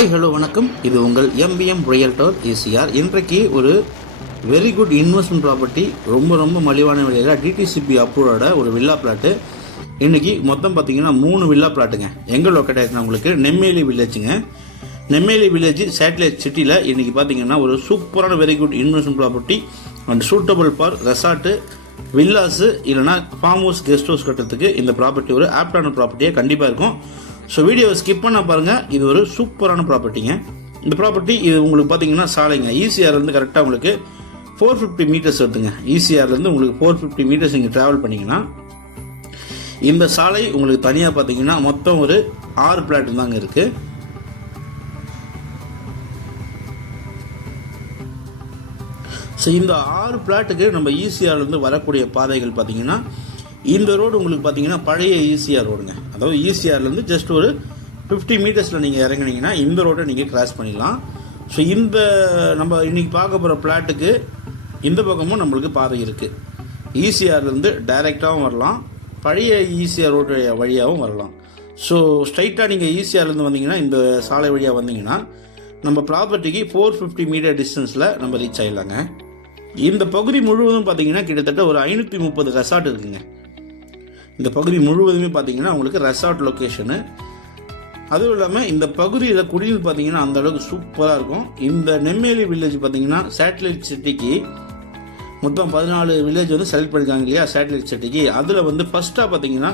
Hi hello வணக்கம். இது உங்கள் எம்பிஎம் ரியல்டர் ஏசிஆர். இன்றைக்கு ஒரு வெரி குட் இன்வெஸ்ட்மெண்ட் ப்ராப்பர்ட்டி, ரொம்ப மலிவான விலையில் டிடிசிபி அப்ரூவோட ஒரு வில்லா பிளாட்டு. இன்றைக்கி மொத்தம் பார்த்தீங்கன்னா 3 வில்லா பிளாட்டுங்க. எங்கே லொக்கேட் ஆகிருக்குன்னா உங்களுக்கு நெம்மேலி வில்லேஜுங்க. நெம்மேலி வில்லேஜ் சேட்டலைட் சிட்டியில் இன்றைக்கி பார்த்தீங்கன்னா ஒரு சூப்பரான very good investment property and suitable for resort, villas இல்லைனா ஃபார்ம் ஹவுஸ், கெஸ்ட் ஹவுஸ் கட்டுறதுக்கு இந்த ப்ராப்பர்ட்டி ஒரு ஆப்டான ப்ராப்பர்ட்டியாக கண்டிப்பாக இருக்கும். ஸோ வீடியோவை ஸ்கிப் பண்ண பாருங்கள். இது ஒரு சூப்பரான ப்ராப்பர்ட்டிங்க. இந்த ப்ராப்பர்ட்டி இது உங்களுக்கு பார்த்தீங்கன்னா சாலைங்க. ஈசிஆர்லேருந்து கரெக்டாக உங்களுக்கு 450 மீட்டர்ஸ் வருதுங்க. ஈசிஆர்லேருந்து உங்களுக்கு 450 மீட்டர்ஸ் நீங்கள் ட்ராவல் பண்ணிங்கன்னா இந்த சாலை உங்களுக்கு தனியாக பார்த்தீங்கன்னா மொத்தம் ஒரு 6 பிளாட் தாங்க இருக்குது. ஸோ இந்த 6 பிளாட்டுக்கு நம்ம ஈசிஆர்லேருந்து வரக்கூடிய பாதைகள் பார்த்தீங்கன்னா இந்த ரோடு உங்களுக்கு பார்த்தீங்கன்னா பழைய ஈசிஆர் ரோடுங்க. அதாவது ஈசிஆர்லேருந்து ஜஸ்ட் ஒரு 50 மீட்டர்ஸில் நீங்கள் இறங்குனீங்கன்னா இந்த ரோட்டை நீங்கள் கிராஸ் பண்ணிடலாம். ஸோ இந்த நம்ம இன்றைக்கி பார்க்க போகிற பிளாட்டுக்கு இந்த பக்கமும் நம்மளுக்கு பாதை இருக்குது. ஈசிஆர்லேருந்து டைரெக்டாகவும் வரலாம், பழைய ஈசிஆர் ரோடு வழியாகவும் வரலாம். ஸோ ஸ்ட்ரைட்டாக நீங்கள் ஈசிஆர்லேருந்து வந்தீங்கன்னா இந்த சாலை வழியாக வந்தீங்கன்னா நம்ம ப்ராப்பர்ட்டிக்கு 450 மீட்டர் டிஸ்டன்ஸில் நம்ம ரீச் ஆகிடலாங்க. இந்த பகுதி முழுவதும் பார்த்தீங்கன்னா கிட்டத்தட்ட ஒரு 530 ரெசார்ட் இருக்குங்க. இந்த பகுதி முழுவதுமே பார்த்தீங்கன்னா உங்களுக்கு ரெசார்ட் லொக்கேஷனு. அதுவும் இல்லாமல் இந்த பகுதியில் குடிநீர் பார்த்தீங்கன்னா அந்த அளவுக்கு சூப்பராக இருக்கும். இந்த நெம்மேலி வில்லேஜ் பார்த்தீங்கன்னா சேட்டலைட் சிட்டிக்கு மொத்தம் 14 வில்லேஜ் வந்து செலக்ட் பண்ணியிருக்காங்க இல்லையா சேட்டலைட் சிட்டிக்கு. அதில் வந்து ஃபஸ்ட்டாக பார்த்தீங்கன்னா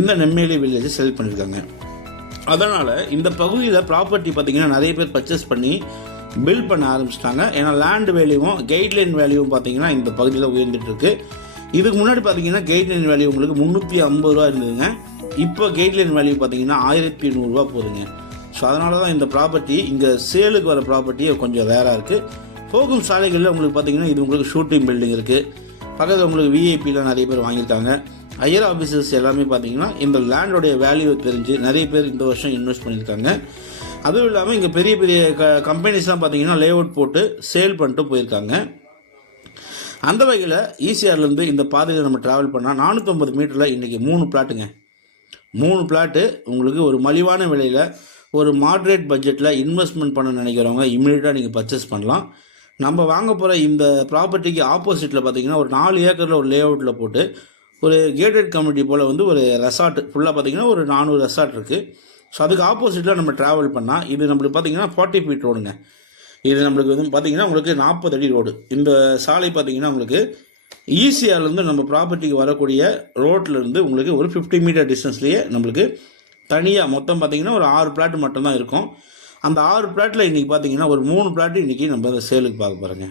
இந்த நெம்மேலி வில்லேஜ் செலக்ட் பண்ணியிருக்காங்க. அதனால் இந்த பகுதியில் ப்ராப்பர்ட்டி பார்த்தீங்கன்னா நிறைய பேர் பர்ச்சேஸ் பண்ணி பில்ட் பண்ண ஆரம்பிச்சிட்டாங்க. ஏன்னா லேண்ட் வேல்யூவும் கைட்லைன் வேல்யூவும் பார்த்தீங்கன்னா இந்த பகுதியில் உயர்ந்துட்டு இருக்கு. இதுக்கு முன்னாடி பார்த்தீங்கன்னா கைட்லைன் வேல்யூ உங்களுக்கு 350 ரூபா இருந்ததுங்க. இப்போ கைட்லைன் வேல்யூ பார்த்தீங்கன்னா 1100 ரூபா போகுதுங்க. ஸோ அதனால தான் இந்த ப்ராப்பர்ட்டி இங்கே சேலுக்கு வர ப்ராப்பர்ட்டி கொஞ்சம் ரேராக இருக்குது. போகும் சாலைகளில் உங்களுக்கு பார்த்தீங்கன்னா இது உங்களுக்கு ஷூட்டிங் பில்டிங் இருக்குது. பக்கத்தில் உங்களுக்கு விஐபியில் நிறைய பேர் வாங்கியிருக்காங்க. ஹையர் ஆஃபீஸர்ஸ் எல்லாமே பார்த்தீங்கன்னா இந்த லேண்டோடைய வேல்யூவை தெரிஞ்சு நிறைய பேர் இந்த வருஷம் இன்வெஸ்ட் பண்ணியிருக்காங்க. அதுவும் இல்லாமல் இங்கே பெரிய பெரிய கம்பெனிஸ்லாம் பார்த்தீங்கன்னா லே அவுட் போட்டு சேல் பண்ணிட்டு போயிருக்காங்க. அந்த வகையில் ஈசிஆர்லேருந்து இந்த பாதையில் நம்ம ட்ராவல் பண்ணால் 450 மீட்டரில் இன்றைக்கி 3 பிளாட்டுங்க. 3 பிளாட்டு உங்களுக்கு ஒரு மலிவான விலையில் ஒரு மாட்ரேட் பட்ஜெட்டில் இன்வெஸ்ட்மெண்ட் பண்ண நினைக்கிறவங்க இம்மிடியட்டாக நீங்கள் பர்ச்சேஸ் பண்ணலாம். நம்ம வாங்க போகிற இந்த ப்ராப்பர்ட்டிக்கு ஆப்போசிட்டில் பார்த்தீங்கன்னா ஒரு 4 ஏக்கரில் ஒரு லே அவுட்டில் போட்டு ஒரு கேட்டட் கம்யூனிட்டி போல் வந்து ஒரு ரெசார்ட் ஃபுல்லாக பார்த்தீங்கன்னா ஒரு 400 ரெசார்ட் இருக்குது. ஸோ அதுக்கு ஆப்போசிட்டில் நம்ம ட்ராவல் பண்ணால் இது நம்மளுக்கு பார்த்தீங்கன்னா 40 ஃபீட் ரோடுங்க. இது நம்மளுக்கு வந்து பார்த்தீங்கன்னா உங்களுக்கு 40 அடி ரோடு. இந்த சாலை பார்த்தீங்கன்னா உங்களுக்கு ஈசிஆர்லேருந்து நம்ம ப்ராப்பர்ட்டிக்கு வரக்கூடிய ரோட்லேருந்து உங்களுக்கு ஒரு 50 மீட்டர் டிஸ்டன்ஸ்லேயே நம்மளுக்கு தனியாக மொத்தம் பார்த்தீங்கன்னா ஒரு 6 பிளாட் மட்டும்தான் இருக்கும். அந்த 6 பிளாட்டில் இன்றைக்கி பார்த்தீங்கன்னா ஒரு 3 பிளாட்டு இன்றைக்கி நம்ம அந்த சேலுக்கு பார்க்க போகிறோங்க.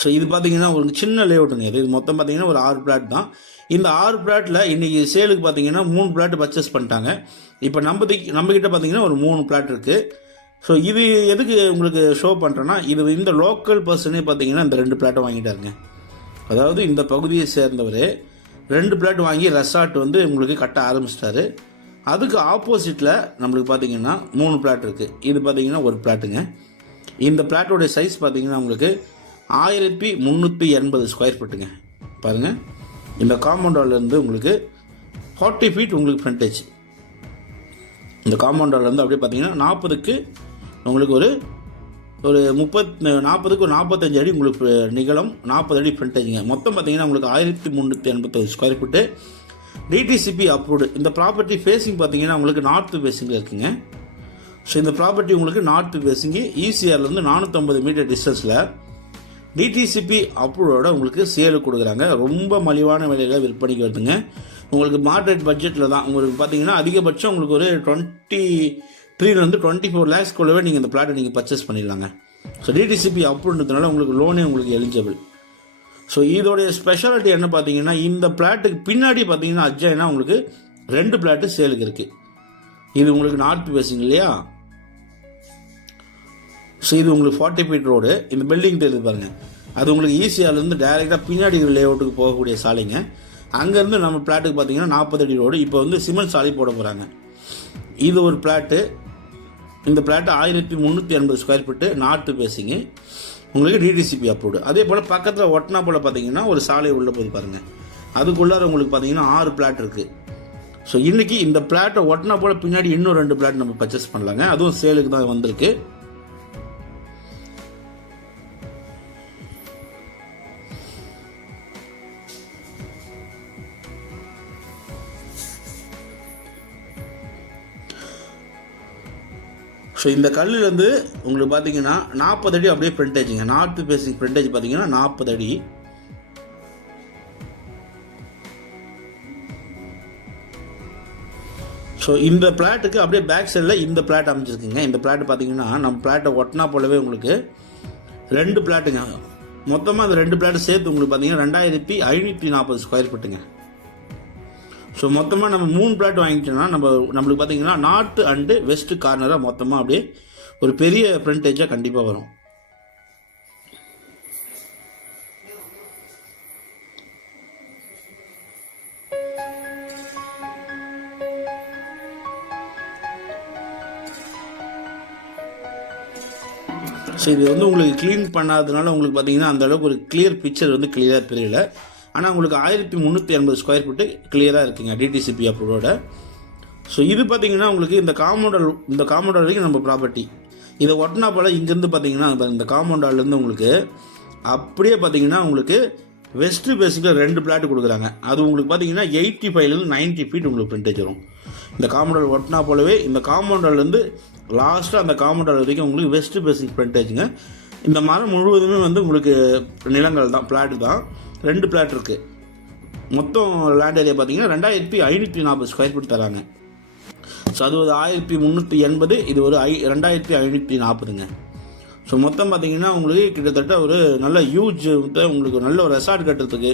ஸோ இது பார்த்தீங்கன்னா ஒரு சின்ன லேஅவுட்டுங்க. இது மொத்தம் பார்த்தீங்கன்னா ஒரு 6 பிளாட் தான். இந்த 6 பிளாட்டில் இன்றைக்கி சேலுக்கு பார்த்தீங்கன்னா 3 பிளாட் பர்ச்சேஸ் பண்ணிட்டாங்க. இப்போ நம்மக்கிட்ட பார்த்தீங்கன்னா ஒரு 3 பிளாட் இருக்குது. ஸோ இது எதுக்கு உங்களுக்கு ஷோ பண்ணுறேன்னா இது இந்த லோக்கல் பர்சனே பார்த்தீங்கன்னா இந்த 2 பிளாட்டை வாங்கிட்டாருங்க. அதாவது இந்த பகுதியை சேர்ந்தவர் 2 பிளாட் வாங்கி ரெசார்ட் வந்து உங்களுக்கு கட்ட ஆரம்பிச்சிட்டாரு. அதுக்கு ஆப்போசிட்டில் நம்மளுக்கு பார்த்தீங்கன்னா 3 பிளாட் இருக்குது. இது பார்த்தீங்கன்னா ஒரு பிளாட்டுங்க. இந்த பிளாட்டோடைய சைஸ் பார்த்தீங்கன்னா உங்களுக்கு 1380 ஸ்கொயர் ஃபீட்டுங்க. பாருங்கள், இந்த காம்பவுண்டாலேருந்து உங்களுக்கு 40 ஃபீட் உங்களுக்கு ஃப்ரண்டேஜ். இந்த காம்பவுண்டாலேருந்து அப்படியே பார்த்தீங்கன்னா 40க்கு உங்களுக்கு ஒரு 40க்கு ஒரு 45 அடி உங்களுக்கு நிகழம், 40 அடி ஃப்ரண்டேஜுங்க. மொத்தம் பார்த்தீங்கன்னா உங்களுக்கு 1380 ஸ்கொயர் ஃபீட்டு டிடிசிபி அப்ரூவ்டு. இந்த ப்ராப்பர்ட்டி ஃபேஸிங் பார்த்தீங்கன்னா உங்களுக்கு நார்த் ஃபேஸிங்கில் இருக்குங்க. ஸோ இந்த ப்ராப்பர்ட்டி உங்களுக்கு நார்த் ஃபேஸிங்கு ஈசிஆர்லேருந்து 450 மீட்டர் டிஸ்டன்ஸில் டிடிசிபி அப்ரூவோட உங்களுக்கு சேலு கொடுக்குறாங்க. ரொம்ப மலிவான விலையில் விற்பனைக்கு வருதுங்க. உங்களுக்கு மார்க்கெட் பட்ஜெட்டில் தான் உங்களுக்கு பார்த்தீங்கன்னா அதிகபட்சம் உங்களுக்கு ஒரு 23 24 லேக்ஸ்க்குள்ளவே நீங்கள் இந்த பிளாட்டை நீங்கள் பர்ச்சேஸ் பண்ணிடலாங்க. ஸோ டிடிசிபி அப்ரூவ்ன்றதுனால உங்களுக்கு லோனே உங்களுக்கு எலிஜிபிள். ஸோ இதோடைய ஸ்பெஷாலிட்டி என்ன பார்த்தீங்கன்னா இந்த பிளாட்டுக்கு பின்னாடி பார்த்தீங்கன்னா அட்ஜாயினா உங்களுக்கு 2 பிளாட்டு சேலுக்கு இருக்குது. இது உங்களுக்கு நார்த் ஃபேஸிங் இல்லையா. ஸோ இது உங்களுக்கு 40 ஃபீட் ரோடு. இந்த பில்டிங் தெரியுது பாருங்கள், அது உங்களுக்கு ஈசிஆர்லேருந்து டைரெக்டாக பின்னாடி லே அவுட்டுக்கு போகக்கூடிய சாலைங்க. அங்கேருந்து நம்ம பிளாட்டுக்கு பார்த்தீங்கன்னா 40 அடி ரோடு. இப்போ வந்து சிமெண்ட் சாலை போட போகிறாங்க. இது ஒரு பிளாட்டு. இந்த plot 1380 square feet north facing உங்களுக்கு டிடிசிபி அப்ரூவ்டு. அதே போல் பக்கத்தில் ஒட்டினா போல் பார்த்தீங்கன்னா ஒரு சாலை உள்ளே போய் பாருங்கள். அதுக்குள்ளார உங்களுக்கு பார்த்தீங்கன்னா 6 பிளாட் இருக்குது. ஸோ இன்றைக்கி இந்த பிளாட்டை ஒட்டினா போல பின்னாடி இன்னும் 2 பிளாட் நம்ம பர்ச்சேஸ் பண்ணலாங்க. அதுவும் சேலுக்கு தான் வந்திருக்கு. ஸோ இந்த கல்லுலேருந்து உங்களுக்கு பார்த்தீங்கன்னா 40 அடி அப்படியே ஃப்ரண்டேஜுங்க. நார்த் ஃபேஸிங் ஃப்ரண்டேஜ் பார்த்தீங்கன்னா 40 அடி. ஸோ இந்த பிளாட்டுக்கு அப்படியே பேக் சைடில் இந்த பிளாட் அமைச்சிருக்குங்க. இந்த பிளாட் பார்த்தீங்கன்னா நம்ம பிளாட்டை ஒட்டினா போலவே உங்களுக்கு 2 பிளாட்டுங்க. மொத்தமாக அந்த 2 பிளாட்டு சேர்த்து உங்களுக்கு பார்த்தீங்கன்னா 2540 ஸ்கொயர் ஃபீட்டுங்க. ஸோ மொத்தமாக நம்ம 3 பிளாட் வாங்கிட்டோம்னா நம்மளுக்கு பார்த்தீங்கன்னா நார்த் அண்டு வெஸ்ட் கார்னராக மொத்தமாக அப்படியே ஒரு பெரிய ஃப்ரண்டேஜாக கண்டிப்பாக வரும். ஸோ இது வந்து உங்களுக்கு க்ளீன் பண்ணாததுனால உங்களுக்கு பார்த்தீங்கன்னா அந்த அளவுக்கு ஒரு கிளியர் பிக்சர் வந்து கிளியராக தெரியல. ஆனால் உங்களுக்கு 1380 ஸ்கொயர் ஃபீட்டு கிளியராக இருக்குங்க டிடிசிபி அப்ரூவோட. ஸோ இது பார்த்தீங்கன்னா உங்களுக்கு இந்த காம்பவுண்டர் வரைக்கும் நம்ம ப்ராப்பர்ட்டி. இதை ஒட்டினா போல் இங்கேருந்து பார்த்தீங்கன்னா இந்த காம்பவுண்டர்லேருந்து உங்களுக்கு அப்படியே பார்த்தீங்கன்னா உங்களுக்கு வெஸ்ட்டு பேஸுக்கு 2 பிளாட் கொடுக்குறாங்க. அது உங்களுக்கு பார்த்தீங்கன்னா 85லேருந்து 90 ஃபீட் உங்களுக்கு ஃப்ரண்டேஜ் வரும். இந்த காம்பவுண்டர் ஒட்டினா போலவே இந்த காம்பவுண்டர்லேருந்து லாஸ்ட்டாக அந்த காம்பவுண்டர் வரைக்கும் உங்களுக்கு வெஸ்ட்டு பேஸிங் ஃப்ரண்டேஜுங்க. இந்த மரம் முழுவதுமே வந்து உங்களுக்கு நிலங்கள் தான், பிளாட்டு தான். 2 பிளாட் இருக்குது. மொத்தம் லேண்ட் ஏரியா பார்த்தீங்கன்னா 2540 ஸ்கொயர் ஃபீட் தராங்க. ஸோ அது ஒரு 1380, இது ஒரு 2540ங்க. ஸோ மொத்தம் பார்த்தீங்கன்னா உங்களுக்கு கிட்டத்தட்ட ஒரு நல்ல ஹியூஜ் உங்களுக்கு நல்ல ஒரு ரெசார்ட் கட்டுறதுக்கு,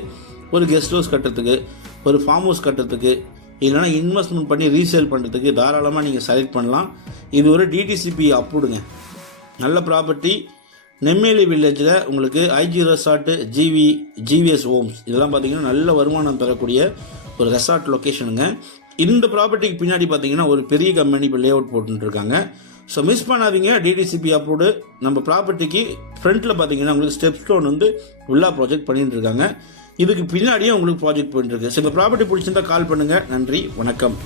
ஒரு கெஸ்ட் ஹவுஸ் கட்டுறதுக்கு, ஒரு ஃபார்ம் ஹவுஸ் கட்டுறதுக்கு, இல்லைனா இன்வெஸ்ட்மெண்ட் பண்ணி ரீசேல் பண்ணுறதுக்கு தாராளமாக நீங்கள் செலக்ட் பண்ணலாம். இது ஒரு டிடிசிபி அப்ரூவ்டுங்க. நல்ல ப்ராப்பர்ட்டி. நெம்மேலி வில்லேஜில் உங்களுக்கு ஐஜி ரெசார்ட்டு, ஜிவிஎஸ் ஹோம்ஸ் இதெல்லாம் பார்த்தீங்கன்னா நல்ல வருமானம் தரக்கூடிய ஒரு ரெசார்ட் லொக்கேஷனுங்க. இந்த ப்ராப்பர்ட்டிக்கு பின்னாடி பார்த்தீங்கன்னா ஒரு பெரிய கம்பெனி இப்போ லே அவுட் போட்டுருக்காங்க. ஸோ மிஸ் பண்ணாதீங்க. டிடிசிபி அப்ரூவ்டு நம்ம ப்ராப்பர்ட்டிக்கு ஃப்ரண்ட்டில் பார்த்தீங்கன்னா உங்களுக்கு ஸ்டெப் ஸ்டோன் வந்து ஃபுல்லாக ப்ராஜெக்ட் பண்ணிட்டு இருக்காங்க. இதுக்கு பின்னாடியே உங்களுக்கு ப்ராஜெக்ட் போயிட்டு இருக்கு. ஸோ இந்த ப்ராப்பர்ட்டி பிடிச்சிருந்தா கால் பண்ணுங்கள். நன்றி, வணக்கம்.